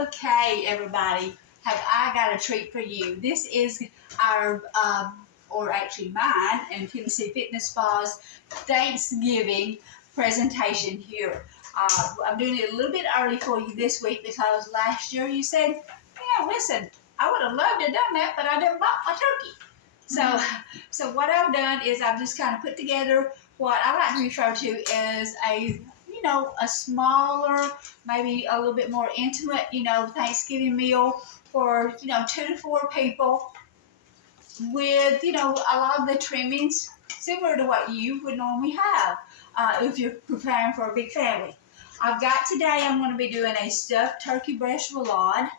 Okay, everybody, have I got a treat for you. This is our, or actually mine, and Tennessee Fitness Spa's Thanksgiving presentation here. I'm doing it a little bit early for you this week because last year you said, yeah, listen, I would have loved to have done that, but I didn't buy my turkey. So what I've done is I've just kind of put together what I like to refer to as a smaller, maybe a little bit more intimate, Thanksgiving meal for, 2 to 4 people with, a lot of the trimmings similar to what you would normally have if you're preparing for a big family. I'm going to be doing a stuffed turkey breast roulade.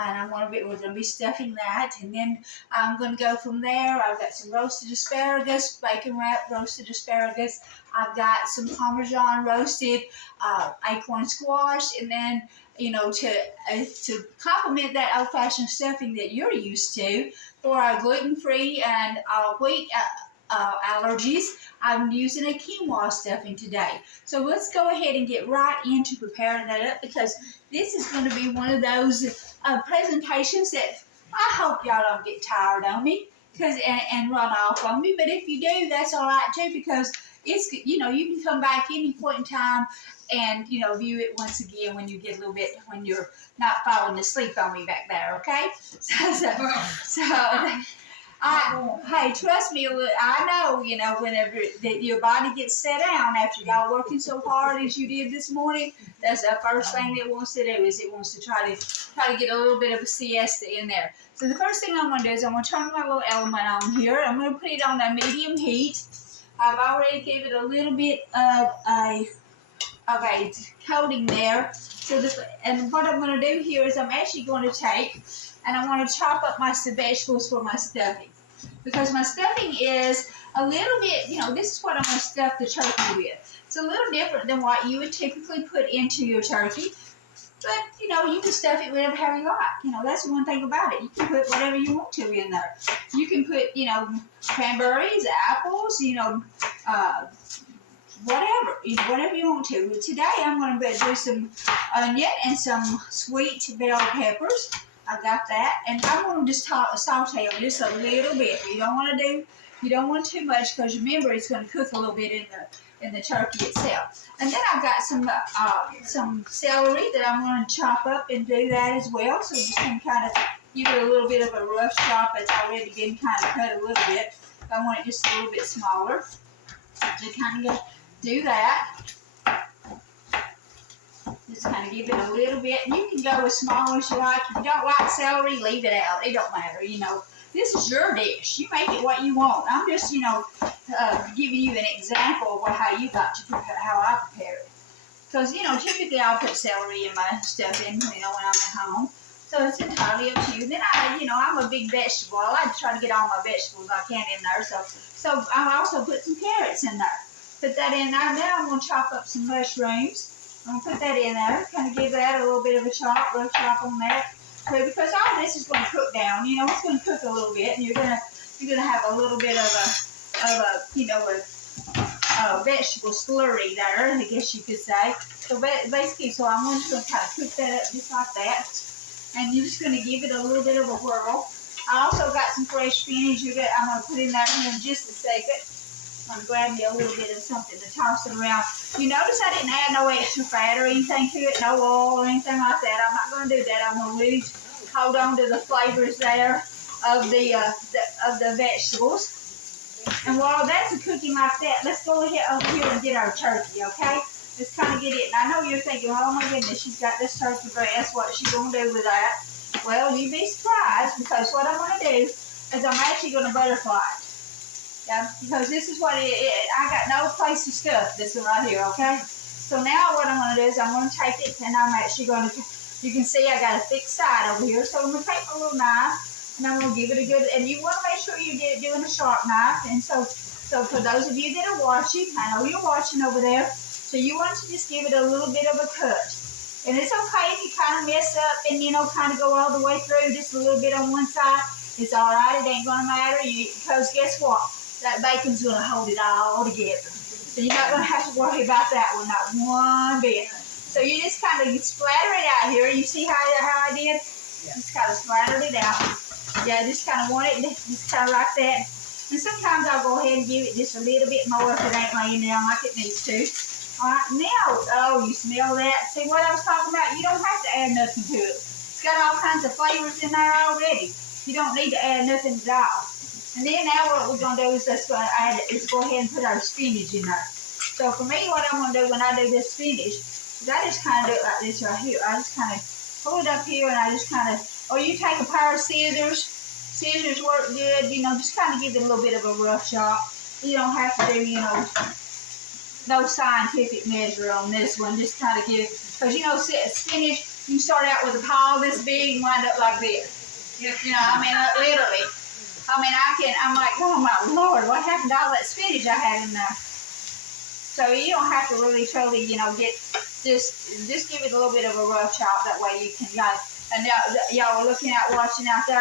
And we're going to be stuffing that, and then I'm going to go from there. I've got some roasted asparagus, bacon wrapped roasted asparagus. I've got some Parmesan roasted acorn squash, and then to complement that old-fashioned stuffing that you're used to for our gluten-free and wheat allergies, I'm using a quinoa stuffing today. So let's go ahead and get right into preparing that up, because this is going to be one of those presentations that I hope y'all don't get tired on me and run off on me. But if you do, that's all right too, because it's, you can come back any point in time and view it once again when you get a little bit, when you're not falling asleep on me back there. Okay, hey, trust me, I know, whenever your body gets set down after y'all working so hard as you did this morning, that's the first thing it wants to do, is it wants to try to get a little bit of a siesta in there. So the first thing I'm going to do is I'm going to turn my little element on here. I'm going to put it on a medium heat. I've already given it a little bit of a coating there. And what I'm going to do here is I'm actually going to take and I want to chop up my vegetables for my stuffing. Because my stuffing is a little bit, this is what I'm going to stuff the turkey with. It's a little different than what you would typically put into your turkey. But, you can stuff it whatever you like. That's one thing about it. You can put whatever you want to in there. You can put, cranberries, apples, whatever you want to. But today I'm going to do some onion and some sweet bell peppers. I got that, and I'm going to just saute them just a little bit. You don't want too much, because remember it's going to cook a little bit in the turkey itself. And then I've got some celery that I'm going to chop up and do that as well. So just going to kind of give it a little bit of a rough chop. It's already been kind of cut a little bit. I want it just a little bit smaller. Just kind of do that. Just kind of give it a little bit. And you can go as small as you like. If you don't like celery, leave it out. It don't matter, This is your dish. You make it what you want. I'm just, giving you an example of how you got to prepare, how I prepare it. Because, typically I'll put celery in my stuffing, when I'm at home. So it's entirely up to you. Then I'm a big vegetable. I like to try to get all my vegetables I can in there. So I also put some carrots in there. Put that in there. Now I'm going to chop up some mushrooms. I'm going to put that in there, kind of give that a little bit of a rough chop on that. So because all this is going to cook down, it's going to cook a little bit, and you're going to have a little bit of a vegetable slurry there, I guess you could say. So basically, I'm just going to kind of cook that up just like that, and you're just going to give it a little bit of a whirl. I also got some fresh spinach I'm going to put in there in just a second. I'm going to grab me a little bit of something to toss it around. You notice I didn't add no extra fat or anything to it, no oil or anything like that. I'm not going to do that. I'm going to really hold on to the flavors there of the vegetables. And while that's cooking like that, let's go ahead over here and get our turkey, okay? Just kind of get it. And I know you're thinking, oh my goodness, she's got this turkey breast. What's she going to do with that? Well, you'd be surprised, because what I'm going to do is I'm actually going to butterfly it. Yeah, because this is what it is. I got no place to stuff this one right here, okay? So now what I'm going to do is I'm going to take it, and I'm actually going to, you can see I got a thick side over here. So I'm going to take my little knife, and I'm going to give it a good, and you want to make sure you're doing a sharp knife. And so for those of you that are watching, I know you're watching over there, so you want to just give it a little bit of a cut. And it's okay if you kind of mess up and, kind of go all the way through just a little bit on one side. It's all right. It ain't going to matter, because guess what? That bacon's going to hold it all together. So you're not going to have to worry about that one, not one bit. So you just kind of splatter it out here. You see how I did? Yeah. Just kind of splattered it out. Yeah, just kind of want it, just kind of like that. And sometimes I'll go ahead and give it just a little bit more if it ain't laying down like it needs to. All right, now, oh, you smell that? See what I was talking about? You don't have to add nothing to it. It's got all kinds of flavors in there already. You don't need to add nothing at all. And then now what we're going to do is let's go ahead and put our spinach in there. So for me, what I'm going to do when I do this spinach is I just kind of do it like this right here. I just kind of pull it up here and I just kind of, or you take a pair of scissors. Scissors work good, you know, just kind of give it a little bit of a rough chop. You don't have to do, you know, no scientific measure on this one. Just kind of give, because you know, spinach, you start out with a pile this big and wind up like this. You know, I mean, literally. I mean, I'm like, oh my Lord, what happened to all that spinach I had in there? So you don't have to really totally, you know, just give it a little bit of a rough chop. That way you can, and now y'all are looking out, watching out there.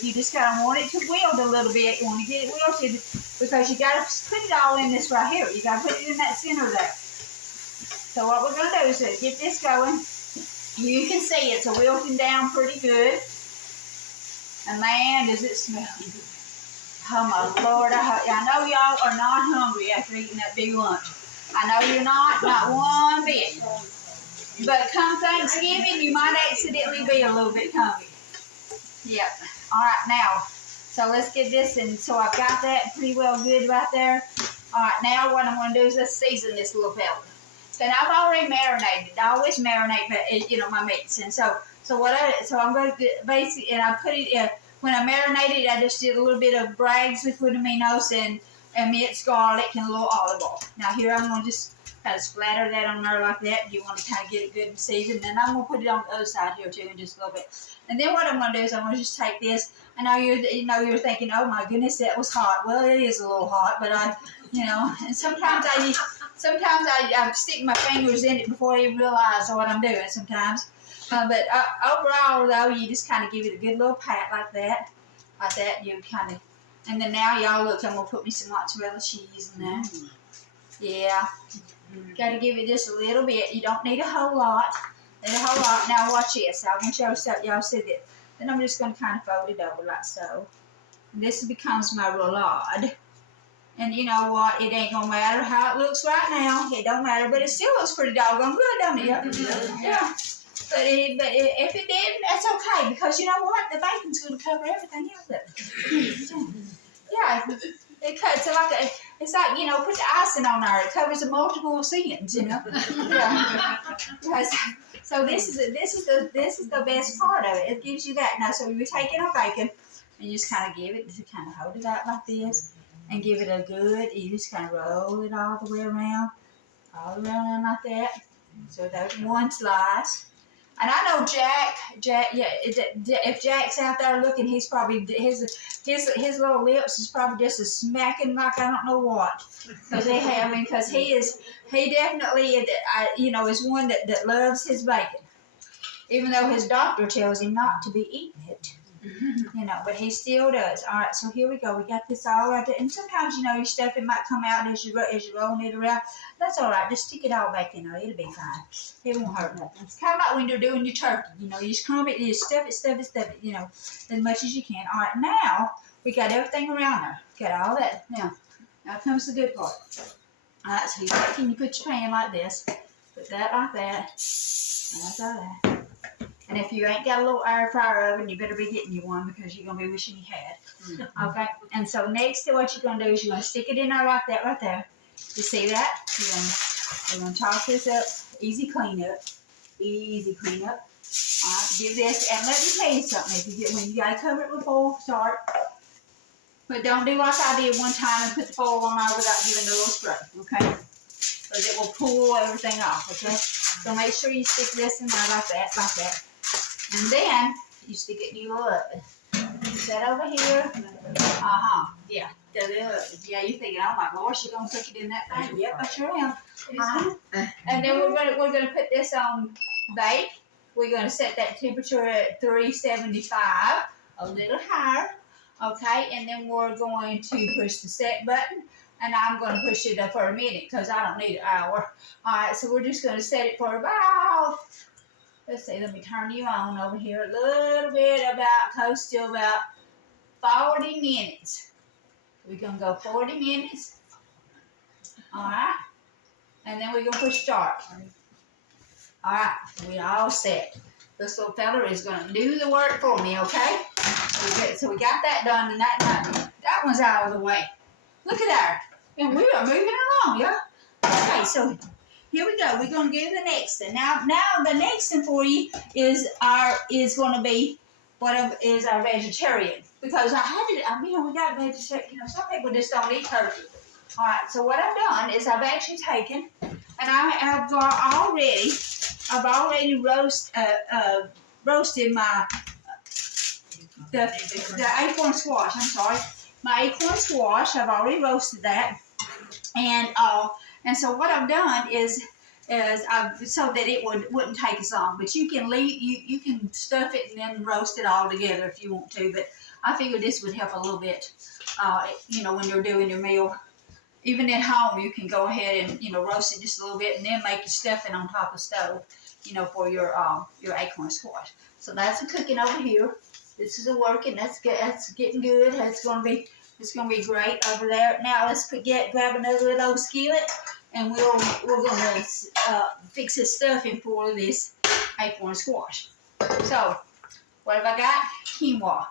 You just kind of want it to wilt a little bit. You want to get it wilted because you got to put it all in this right here. You got to put it in that center there. So what we're going to do is get this going. You can see it's wilting down pretty good. And man, does it smell good. Oh my Lord, I know y'all are not hungry after eating that big lunch. I know you're not one bit. But come Thanksgiving, you might accidentally be a little bit hungry. Yep. All right, now, so let's get this in. So I've got that pretty well good right there. All right, now what I'm going to do is let's season this little fella. And I've already marinated. I always marinate, you know, my meats. And so I'm going to basically, and I put it in, when I marinated, I just did a little bit of Bragg's liquid aminos and minced garlic and a little olive oil. Now here I'm going to just kind of splatter that on there like that. You want to kind of get it good and seasoned. And I'm going to put it on the other side here too in just a little bit. And then what I'm going to do is I'm going to just take this. I know you're thinking, oh my goodness, that was hot. Well, it is a little hot, but and sometimes I stick my fingers in it before I even realize what I'm doing sometimes. But overall, though, you just kind of give it a good little pat like that. You kind of, and then now, y'all, look, I'm going to put me some mozzarella cheese in there. Yeah. Got to give it just a little bit. You don't need a whole lot. Now, watch this. I want y'all see this. Then I'm just going to kind of fold it over like so. And this becomes my roulade. And you know what? It ain't going to matter how it looks right now. It don't matter. But it still looks pretty doggone good, don't it? Yeah. But if it didn't, that's okay. Because you know what? The bacon's going to cover everything else. Yeah. It cuts it's like, you know, put the icing on there. It covers the multiple sins, you know. Yeah. So this is the best part of it. It gives you that. Now, so you're taking our bacon and you just kind of give it, to kind of hold it out like this and give it a good, you just kind of roll it all the way around like that. So that's one slice. And I know Jack, yeah, if Jack's out there looking, he's probably, his little lips is probably just a smacking like I don't know what. Because he definitely, you know, is one that loves his bacon. Even though his doctor tells him not to be eating it. You know, but he still does. All right, so here we go. We got this all right there. And sometimes, you know, your stuffing might come out as you're rolling it around. That's all right. Just stick it all back in there. It'll be fine. It won't hurt nothing. It's kind of like when you're doing your turkey. You know, you just crumb it, you stuff it, you know, as much as you can. All right, now we got everything around there. Got all that. Now comes the good part. All right, so you put your pan like this. Put that like that. That's all that. And if you ain't got a little air fryer oven, you better be getting you one because you're going to be wishing you had. Okay? And so next to what you're going to do is you're going to stick it in there like that right there. You see that? We're going to chop this up. Easy cleanup. Easy cleanup. All right, give this. And let me tell you something. When you got to cover it with foil, start. But don't do like I did one time and put the foil on there without giving it a little spray. Okay? Because it will pull everything off. Okay? So make sure you stick this in there like that. And then you stick it in your oven. Put that over here. Yeah. Yeah, you're thinking, oh my Lord, she's gonna cook it in that thing. Yep, I sure am. And then we're gonna put this on bake. We're gonna set that temperature at 375, a little higher. Okay, and then we're going to push the set button. And I'm going to push it up for a minute because I don't need an hour. All right, so we're just going to set it for about, let's see, let me turn you on over here a little bit, about close to about 40 minutes. We're going to go 40 minutes. All right. And then we're going to push start. All right, we all set. This little fella is going to do the work for me, okay? So we got that done, and that one's out of the way. Look at that. And we are moving along, yeah? Okay, so here we go. We're going to do the next thing. Now the next thing for you is going to be is our vegetarian. Because we got vegetarian. Some people just don't eat turkey. All right, so what I've done is I've actually taken, and I've already roasted my the acorn squash. I'm sorry, my acorn squash. I've already roasted that, and so what I've done is so that it wouldn't take as long. But you can you can stuff it and then roast it all together if you want to. But I figured this would help a little bit. When you're doing your meal. Even at home, you can go ahead and, roast it just a little bit and then make your stuffing on top of the stove, for your acorn squash. So that's a cooking over here. This is a working. That's good. That's getting good. It's gonna be great over there. Now let's grab another little old skillet, and we're gonna fix this stuffing for this acorn squash. So what have I got? Quinoa.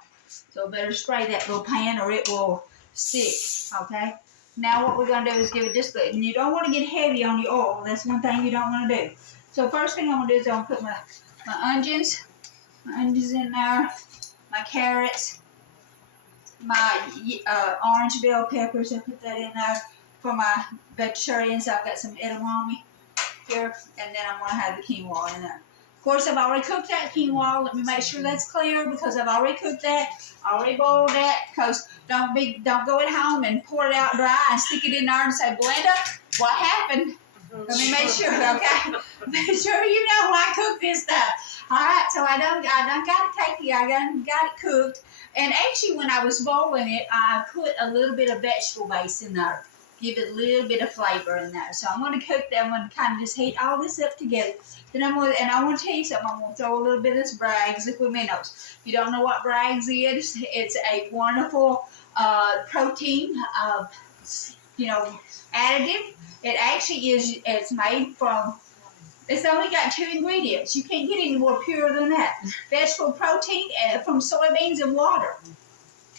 So better spray that little pan or it will stick. Okay. Now what we're going to do is give it just a little. And you don't want to get heavy on the oil. That's one thing you don't want to do. So first thing I'm going to do is I'm going to put my onions in there, my carrots, my orange bell peppers. I put that in there. For my vegetarians, I've got some edamame here. And then I'm going to have the quinoa in there. Of course, I've already cooked that quinoa. Let me make sure that's clear because I've already cooked that. Already boiled that. Because don't go at home and pour it out dry and stick it in there and say, Belinda, what happened? Let me make sure, okay? Make sure you know I cooked this stuff. All right, so I done got it cooked. And actually, when I was boiling it, I put a little bit of vegetable base in there. Give it a little bit of flavor in there. So I'm going to cook that. I'm going to kind of just heat all this up together. Then I want to tell you something. I'm going to throw a little bit of this Bragg's liquid minnows. If you don't know what Bragg's is, it's a wonderful protein, additive. It actually is. It's made from. It's only got 2 ingredients. You can't get any more pure than that. Vegetable protein from soybeans and water.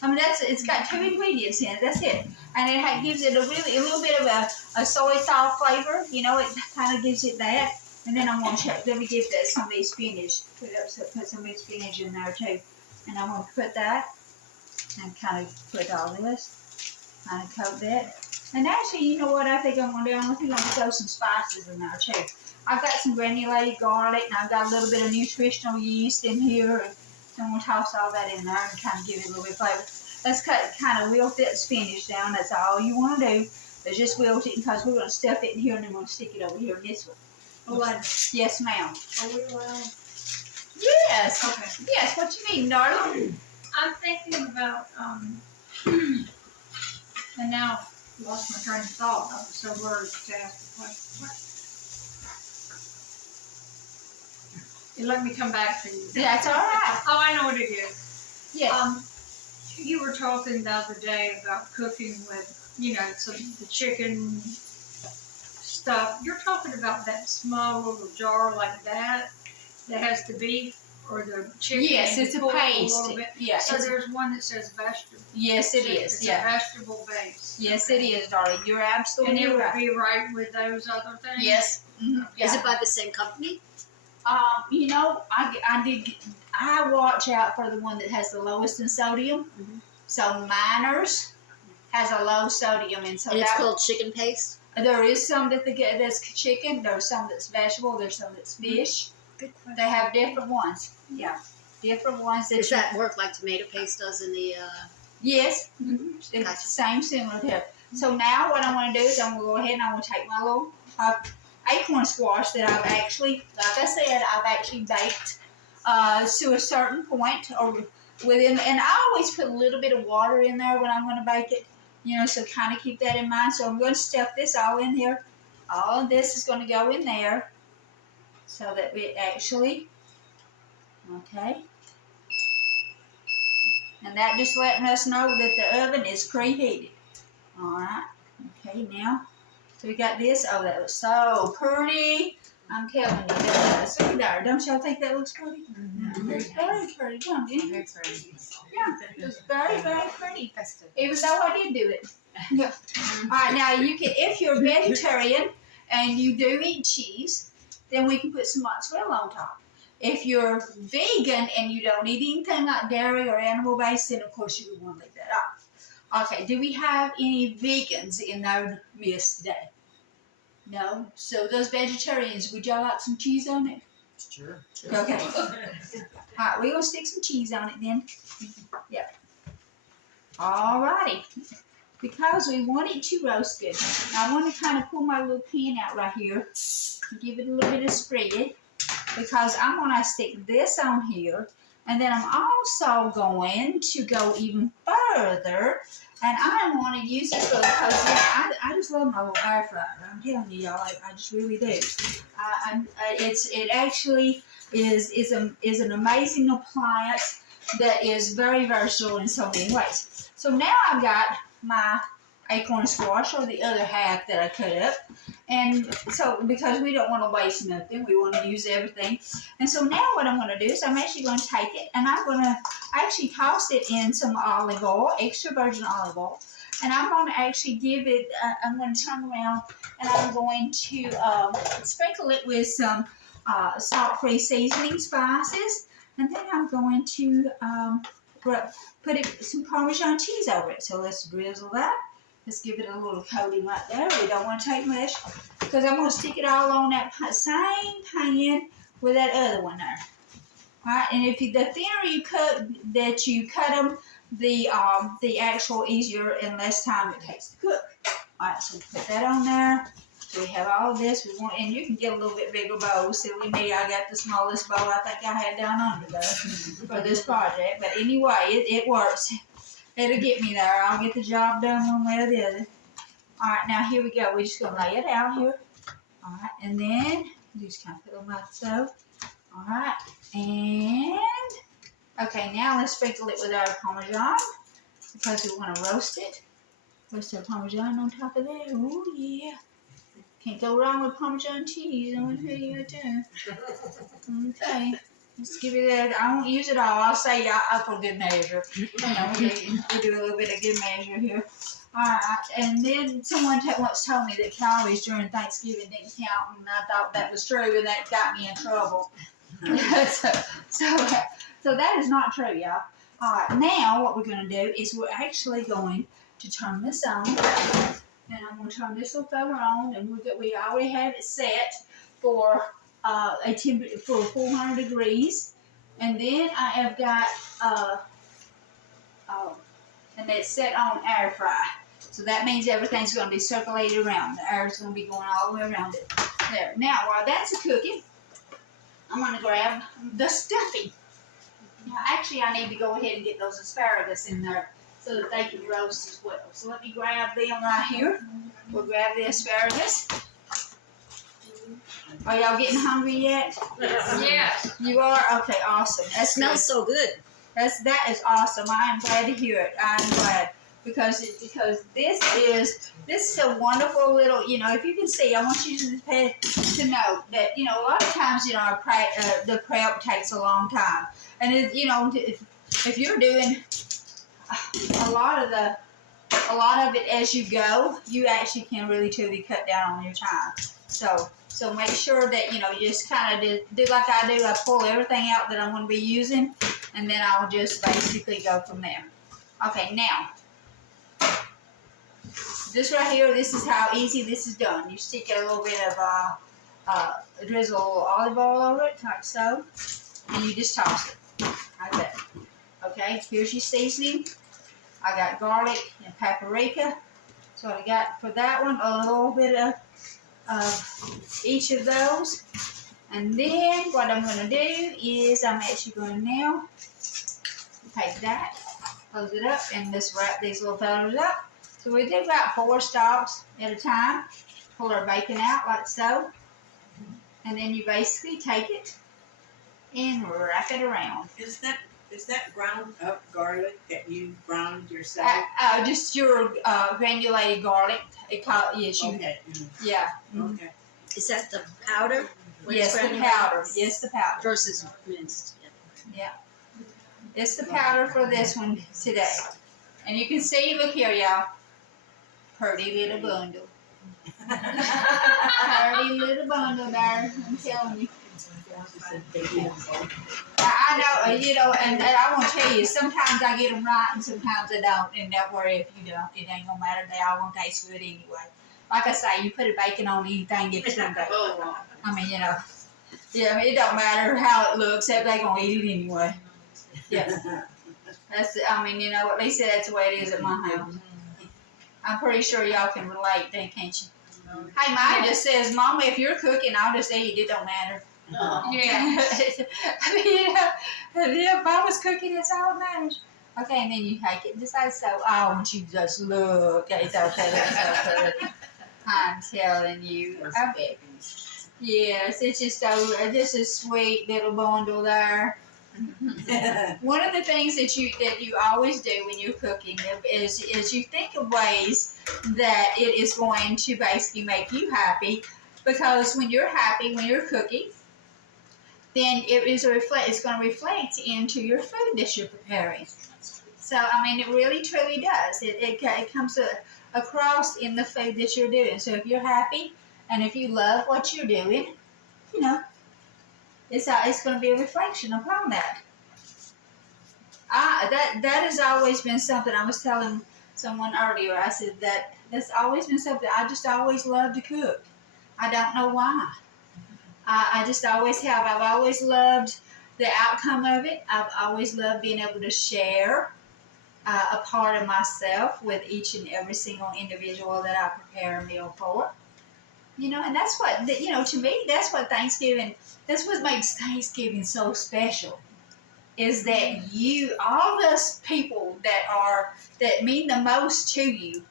I mean, it's got 2 ingredients in it. That's it. And it gives it a little bit of a soy sauce flavor. It kind of gives it that. And then I'm going to check. Let me give that some of these spinach. Put some of these spinach in there too. And I'm going to put that and kind of put all this. Kind of coat that. And actually, you know what I think I'm going to do? I'm going to throw some spices in there too. I've got some granulated garlic, and I've got a little bit of nutritional yeast in here. And I'm going to toss all that in there and kind of give it a little bit of flavor. Let's kind of wilt that spinach down. That's all you want to do. Is just wilt it because we're going to stuff it in here and then we're going to stick it over here in this one. Roulade. Yes, ma'am. Are we allowed? Yes. Okay. Yes, what you mean, darling? I'm thinking about, and now I lost my train of thought. I was so worried to ask the question. You let me come back to you. That's all right. Oh, I know what it is. Yes. You were talking the other day about cooking with, the chicken stuff. You're talking about that small little jar like that has the beef or the chicken. Yes, it's a paste. Yeah. So there's one that says vegetable. Yes, it is. It's a vegetable base. Yes, it is, darling. You're absolutely right. And it right. would be right with those other things? Yes. Mm-hmm. Yeah. Is it by the same company? I watch out for the one that has the lowest in sodium. Mm-hmm. So Miners has a low sodium, and so and it's called chicken paste. There is some that's chicken. There's some that's vegetable. There's some that's fish. Good question. They have different ones. Yeah, different ones. Does that work like tomato paste does in the? Yes, it's the same similar tip. So now what I'm going to do is I'm going to go ahead and I'm going to take my little acorn squash that I've actually, like I said, I've actually baked to a certain point or within, and I always put a little bit of water in there when I'm going to bake it, You know, so kind of keep that in mind. So I'm going to stuff this all in here. All of this is going to go in there so that we actually, okay. And that just letting us know that the oven is preheated. Alright, okay, now, so we got this. Oh, that looks so pretty. I'm telling you, that looks look at that. Don't y'all think that looks pretty? Mm-hmm. It's very pretty, don't you? Very pretty. Yeah, it's very, very pretty. Even though I did do it. Yeah. Alright, now you can, if you're vegetarian and you do eat cheese, then we can put some mozzarella on top. If you're vegan and you don't eat anything like dairy or animal based, then of course you would want to leave that off. Okay, do we have any vegans in our midst today? No? So those vegetarians, would y'all like some cheese on it? Sure. Okay. Alright, we're going to stick some cheese on it then. Yep. Alrighty. Because we want it to roast good. Now I want to kind of pull my little pan out right here and give it a little bit of spread. Because I'm going to stick this on here. And then I'm also going to go even further. And I want to use this little, because I just love my little air fryer. I'm telling you, y'all, I just really do. It actually is an amazing appliance that is very versatile in so many ways. So now I've got my acorn squash, or the other half that I cut up. And so, because we don't want to waste nothing, we want to use everything. And so now what I'm going to do is I'm actually going to take it and I'm going to actually toss it in some olive oil, extra virgin olive oil. And I'm going to actually give it, I'm going to turn around and I'm going to sprinkle it with some salt-free seasoning spices. And then I'm going to put some Parmesan cheese over it. So let's drizzle that. Let's give it a little coating right there. We don't want to take much because I'm going to stick it all on that same pan with that other one there. All right, and if the thinner you cut them, the actual easier and less time it takes to cook. All right, so put that on there. So we have all of this. We want, and you can get a little bit bigger bowl. Silly me, I got the smallest bowl I think I had down under there for this project. But anyway, it works. It'll get me there. I'll get the job done one way or the other. All right, now here we go. We're just going to lay it out here. All right, and then you just kind of put them like so. All right, and okay, now let's sprinkle it with our Parmesan because we want to roast it. Roast our Parmesan on top of there. Oh, yeah. Can't go wrong with Parmesan cheese. I'm going to tell you that. Okay. Let's give it that. I won't use it all. I'll say up for good measure. You know, we'll do a little bit of good measure here. Alright, and then someone once told me that calories during Thanksgiving didn't count, and I thought that was true, and that got me in trouble. so that is not true, y'all. Alright, now what we're going to do is we're actually going to turn this on. And I'm going to turn this little fella on, and we already have it set for a temperature for 400 degrees, and then I have got and it's set on air fry. So that means everything's going to be circulated around. The air is going to be going all the way around it. There. Now while that's cooking, I'm going to grab the stuffing. Now actually I need to go ahead and get those asparagus in there so that they can roast as well. So let me grab them right here. We'll grab the asparagus. Are y'all getting hungry yet? Yes. You are? Okay, awesome. That smells so good. That is awesome. I am glad to hear it. I'm glad because this is a wonderful little, you know, if you can see, I want you to know that, you know, a lot of times, you know, the prep takes a long time. And, you know, if you're doing a lot of it as you go, you actually can really truly cut down on your time. So make sure that, you know, you just kind of do like I do. I pull everything out that I'm going to be using, and then I'll just basically go from there. Okay, now, this right here, this is how easy this is done. You stick a little bit of drizzle olive oil over it, like so, and you just toss it like that. Okay, here's your seasoning. I got garlic and paprika. So I got for that one a little bit of each of those. And then what I'm going to do is I'm actually going to now take that, close it up, and just wrap these little fellas up. So we do about 4 stalks at a time. Pull our bacon out like so. And then you basically take it and wrap it around. Is that ground up garlic that you ground yourself? Just your granulated garlic. Yes, you. Okay. Yeah. Okay. Is that the powder? When it's Yes, the granulated? powder. Yes, the powder. Versus minced. Yeah. It's the powder for this one today. And you can see, look here, y'all. Pretty little bundle. Pretty little bundle there. I'm telling you. I know, and I want to tell you, sometimes I get them right and sometimes I don't. And don't worry if you don't. It ain't going to matter. They all going to taste good anyway. Like I say, you put a bacon on anything, it's going to go. I mean, yeah, it don't matter how it looks. They're going to eat it anyway. Yeah. At least that's the way it is at my house. I'm pretty sure y'all can relate, then, can't you? Hey, mine just says, Mama, if you're cooking, I'll just eat. It don't matter. Yeah. If Mama's cooking, it's all that matters. Okay, and then you take it just like so. Oh, and you just look. It's okay. It's okay. I'm telling you. Yes, it's just a sweet little bundle there. One of the things that you always do when you're cooking is you think of ways that it is going to basically make you happy, because when you're happy when you're cooking, then it's going to reflect into your food that you're preparing. So it really truly does. It comes across in the food that you're doing. So if you're happy and if you love what you're doing, it's going to be a reflection upon that. That has always been something. I was telling someone earlier. I said that's always been something. I just always loved to cook. I don't know why. I just always have. I've always loved the outcome of it. I've always loved being able to share a part of myself with each and every single individual that I prepare a meal for. And that's what, to me, that's what makes Thanksgiving so special, is that all those people that mean the most to you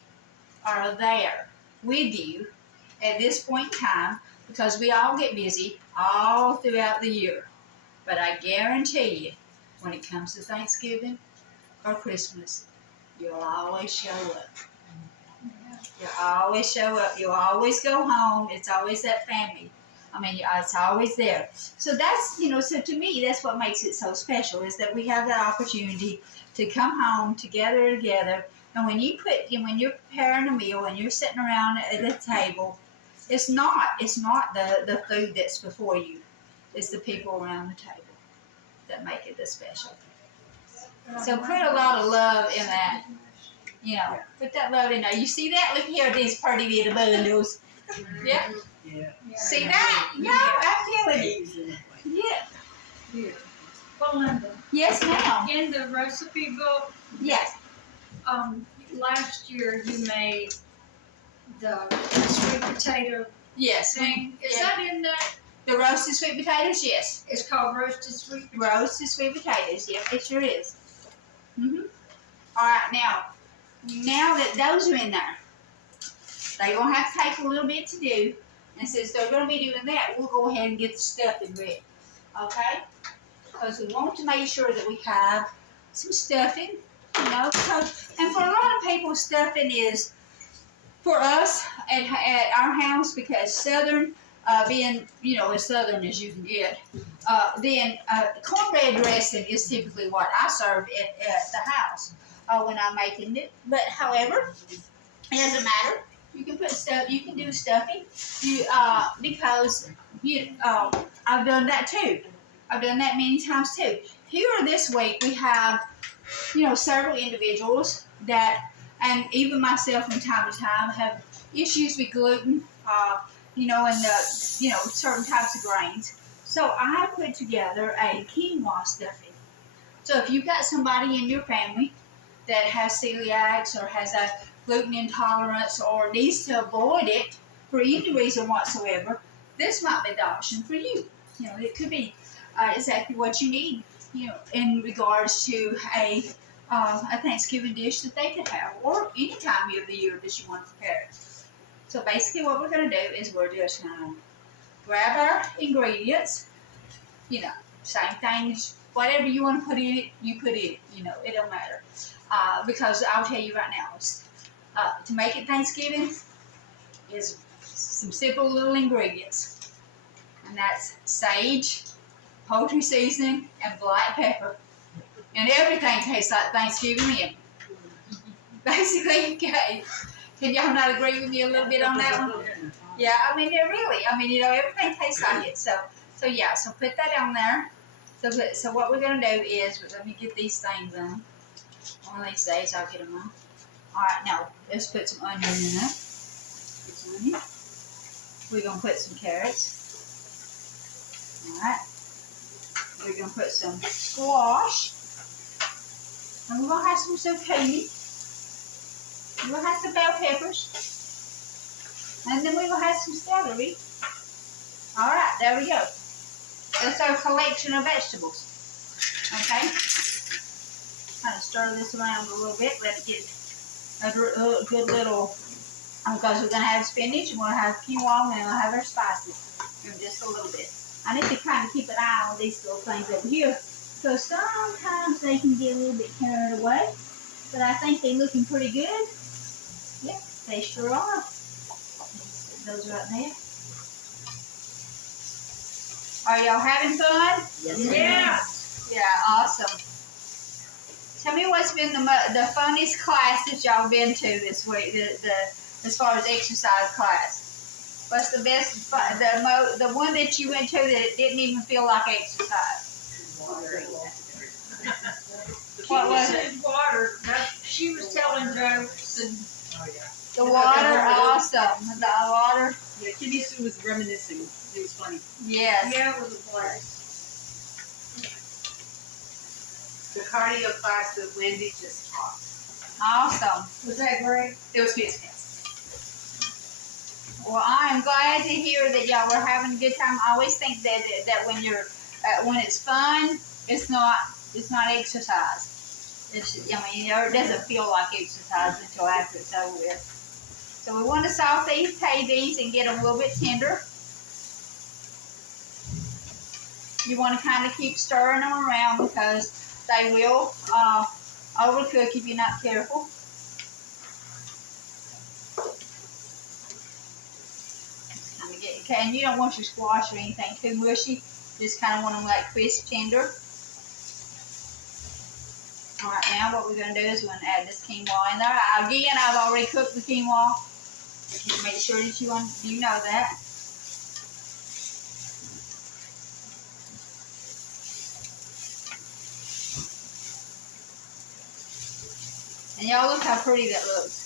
are there with you at this point in time, because we all get busy all throughout the year. But I guarantee you, when it comes to Thanksgiving or Christmas, you'll always show up. You'll always show up. You'll always go home. It's always that family. It's always there. So that's, so to me, that's what makes it so special, is that we have that opportunity to come home together. And when you're preparing a meal and you're sitting around at the table, it's not the food that's before you. It's the people around the table that make it the special. So put a lot of love in that. Put that love in there. You see that? Look here, these pretty little bundles. Yeah. Yeah. See that? Yeah, I'm telling you. Yeah. Belinda, Yes, ma'am. in the recipe book, Yes. last year you made the sweet potato Yes. thing. Is Yeah. that in there? The roasted sweet potatoes? Yes. It's called roasted sweet potato. Roasted sweet potatoes. Yep, it sure is. All right, now that those are in there, they're going to have to take a little bit to do. And since they're going to be doing that, we'll go ahead and get the stuffing ready. Okay? Because we want to make sure that we have some stuffing. And for a lot of people, stuffing is, for us at our house, because Southern, being, as Southern as you can get, then cornbread dressing is typically what I serve at the house when I'm making it. But however, it doesn't matter. You can put stuff. You can do stuffing. Because I've done that too. I've done that many times too. Here this week we have, several individuals that, and even myself from time to time, have issues with gluten. And certain types of grains. So I put together a quinoa stuffing. So if you've got somebody in your family that has celiacs or has a gluten intolerance or needs to avoid it for any reason whatsoever, this might be the option for you. It could be exactly what you need, in regards to a a Thanksgiving dish that they could have, or any time of the year that you want to prepare it. So basically, what we're going to do is we're just going to grab our ingredients. You know, same things. Whatever you want to put in it, you put in it. You know, it don't matter. Because I'll tell you right now, to make it Thanksgiving is some simple little ingredients, and that's sage, poultry seasoning, and black pepper. And everything tastes like Thanksgiving then. Basically, okay. Can y'all not agree with me a little bit on that one? Yeah, I mean, everything tastes like it. So yeah, so put that on there. So what we're going to do is, let me get these things on. One of these days I'll get them on. Alright, now, let's put some onion in there. Onion. We're going to put some carrots. Alright. We're going to put some squash. And we're going to have some zucchini. We're going to have some bell peppers. And then we're going to have some celery. Alright, there we go. That's our collection of vegetables. Okay? Kind of stir this around a little bit. Let it get a good little, because we're going to have spinach, we're going to have quinoa, and we're going to have our spices in just a little bit. I need to kind of keep an eye on these little things over here, because sometimes they can get a little bit carried away. But I think they're looking pretty good. Yep, they sure are. Put those right there. Are y'all having fun? Yes. Yeah. Yeah, awesome. Tell me what's been the funnest class that y'all been to this week, as far as exercise class. What's the best, the one that you went to that didn't even feel like exercise? What was it? Water. She was telling jokes and The water, awesome. The water, Yeah, Kitty Sue was reminiscing. It was funny. yes. yeah, it was a blast. The cardio class that Wendy just taught. Awesome. Was that great? It was fantastic. Well, I am glad to hear that y'all were having a good time. I always think that when you're when it's fun, it's not exercise. It doesn't feel like exercise until after it's over with. So we want to saute these and get them a little bit tender. You want to kind of keep stirring them around because they will overcook if you're not careful. Okay, and you don't want your squash or anything too mushy. Just kind of want them like crisp tender. All right, now what we're going to do is we're going to add this quinoa in there. Again, I've already cooked the quinoa. Just make sure that you know that. And y'all look how pretty that looks.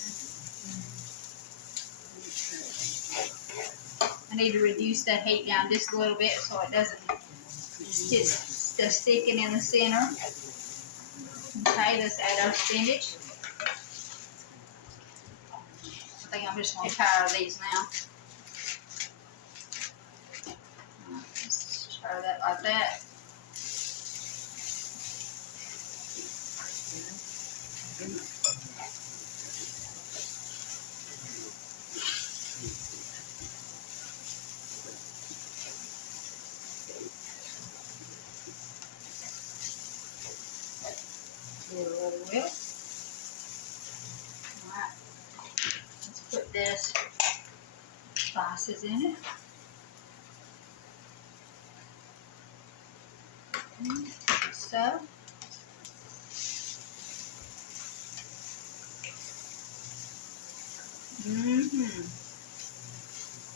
I need to reduce that heat down just a little bit so it doesn't get sticking in the center. Okay, let's add our spinach. I think I'm just going to tire these now. Just try that like that. Do a little whip. Alright. Let's put this spices in it. So.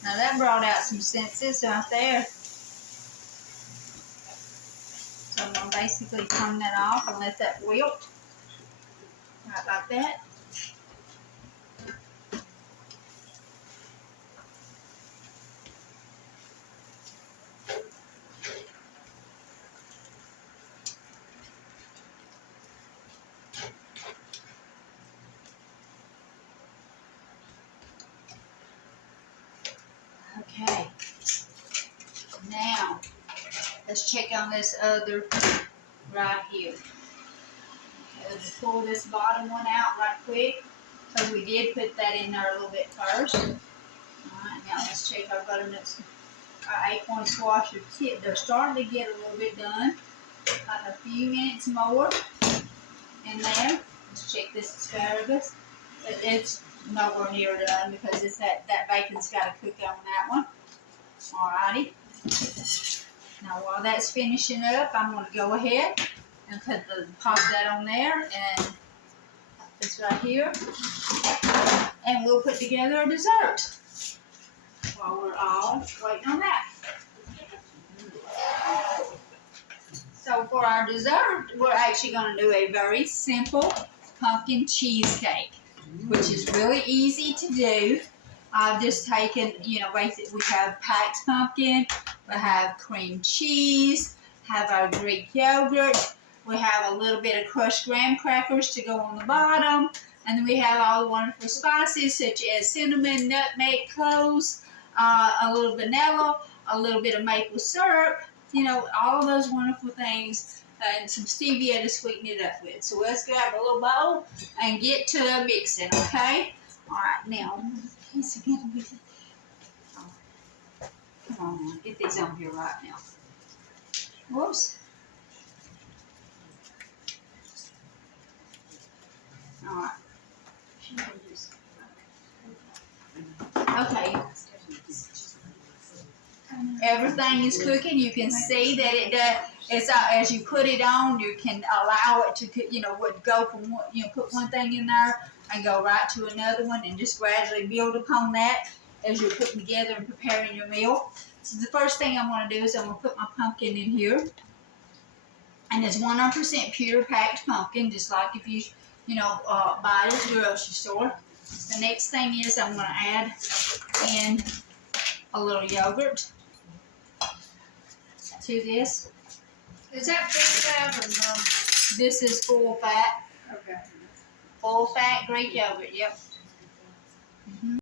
Now that brought out some senses right there. So I'm going to basically turn that off and let that wilt. Right like that. Okay. Now, let's check on this other right here. pull this bottom one out right quick, because we did put that in there a little bit first. Alright, now let's check our butternuts. Our acorn squash are they're starting to get a little bit done. Like a few minutes more in there. Let's check this asparagus. It's nowhere near done because it's that bacon's got to cook on that one. Alrighty. Now while that's finishing up, I'm going to go ahead and pop that on there and this right here. And we'll put together a dessert while we're all waiting on that. So for our dessert, we're actually going to do a very simple pumpkin cheesecake, which is really easy to do. I've just taken, basically we have packed pumpkin, we have cream cheese, have our Greek yogurt, we have a little bit of crushed graham crackers to go on the bottom, and then we have all the wonderful spices such as cinnamon, nutmeg, cloves, a little vanilla, a little bit of maple syrup, all of those wonderful things, and some stevia to sweeten it up with. So let's grab a little bowl and get to mixing, okay? All right, now, come on now, get these on here right now. Whoops. All right. Okay. Everything is cooking. You can see that it does. It's as you put it on, you can allow it to, go from one, put one thing in there and go right to another one, and just gradually build upon that as you're putting together and preparing your meal. So the first thing I'm going to do is I'm going to put my pumpkin in here, and it's 100% pure packed pumpkin, just like if you, buy it at the grocery store. The next thing is I'm going to add in a little yogurt to this. Is that full fat or no? This is full fat. Okay. Full fat Greek yogurt, yep.